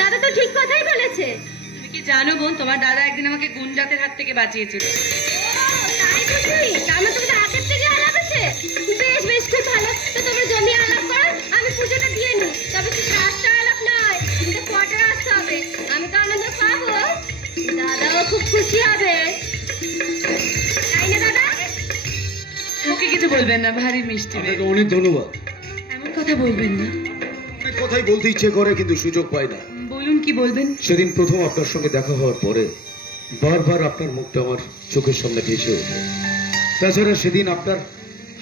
দাদা তো ঠিক কথাই বলেছে। তুমি কি জানো বোন, তোমার দাদা একদিন আমাকে গুন্ডাদের হাত থেকে বাঁচিয়েছিল। তাই বুঝি? তার মানে তোমাদের হাতের থেকে আলাপ আছে? বেশ বেশ, খুব ভালো। তো তোমরা জমি আলাপ করো, আমি পুজোটা দিয়ে নিই। তবে শুধু রাস্তা আলাপ নয়, কিন্তু কোয়ার্টার আসতে হবে। আমি তো আনন্দ পাবো, দাদাও খুব খুশি হবে, তাই না দাদা? ওকে কিছু বলবেন না, ভারী মিষ্টি মেয়ে। আপনাকে অনেক ধন্যবাদ। এমন কথা বলবেন না। অনেক কথাই বলতে ইচ্ছে করে কিন্তু সুযোগ পাই না। বলুন, কি বলবেন? সেদিন প্রথম আপনার সঙ্গে দেখা হওয়ার পরে বারবার আপনার মুখটা আমার চোখের সামনে ভেসে ওঠে। তাছাড়া সেদিন আপনার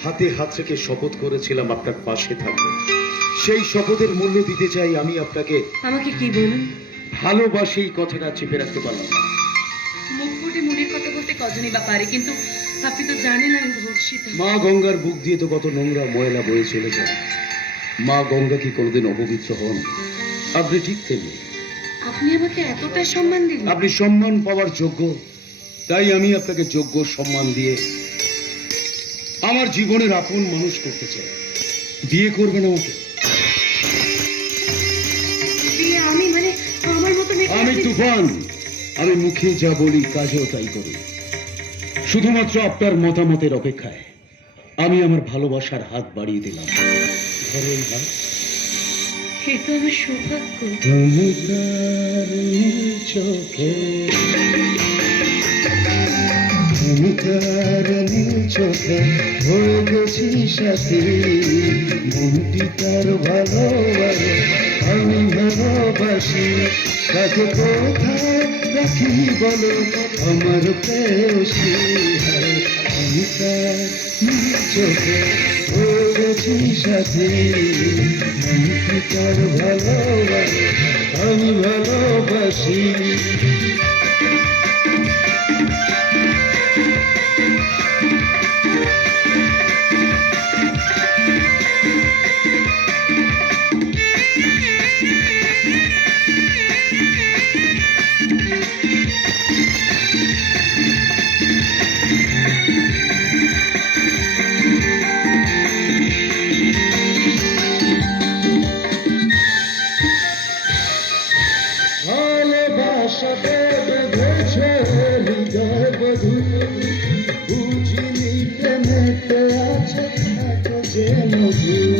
হাতে হাত রেখে শপথ করেছিলাম আপনার পাশে থাকবো। সেই শপথের মূল্য দিতে চাই আমি আপনাকে। আমাকে কি বলুন? ভালোবাসি, এই কথাটা চেপে রাখতে পারলাম না। মুখ ফুটে মনের কথা বলতে কজনই বা পারে, কিন্তু আপনি তো জানেন আমি ধর্ষিত। মা গঙ্গার বুক দিয়ে তো কত নোংরা ময়লা বয়ে চলে যায়। মা গঙ্গা কি কোনোদিন অপবিত্র হন? আপনি ঠিক তেমনি। আপনি আমাকে এতটা সম্মান দিলেন? আপনি সম্মান পাওয়ার যোগ্য, তাই আমি আপনাকে যোগ্য সম্মান দিয়ে আমার জীবনের আপন মানুষ করতে চাই। বিয়ে করবেন আমাকে? বিয়ে? আমি মানে আমার মতো মেয়েকে আমি আপনি- তুফান, আমি মুখে যা বলি কাজেও তাই করি। শুধুমাত্র আপনার মতামতের অপেক্ষায় আমি আমার ভালোবাসার হাত বাড়িয়ে দিলাম। ধরেন হাত। এ তো আমার সৌভাগ্য। চোখে চোখে হয়ে গেছি সাথী, মনটি তার ভালোবাসে, আমি ভালোবাসি। তাকে কোথায় রাখি বলো আমার প্রেয়সী? আমি তার চোখে হয়ে গেছি সাথী, মনটি তার ভালোবাসে, আমি ভালোবাসি। ভালোবাসাতে বেঁধেছে হৃদয় বধূ, বুঝিনি প্রেমেতে আছে এত যে মধু।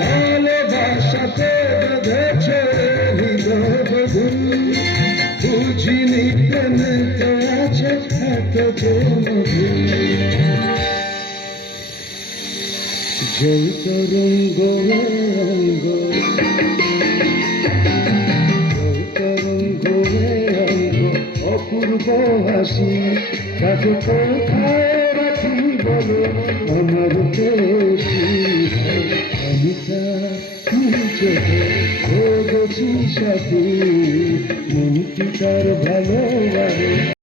ভালোবাসাতে বেঁধেছে হৃদয় বধূ, বুঝিনি প্রেমেতে আছে এত যে মধু। জয় তরঙ্গ রঙ্গ, অপূর্ব হাসি, তাকে কোথায় রাখি বলো আমার প্রেয়সী? আমি তার চোখে হয়ে গেছি সাথী, মনটি তার ভালোবাসে।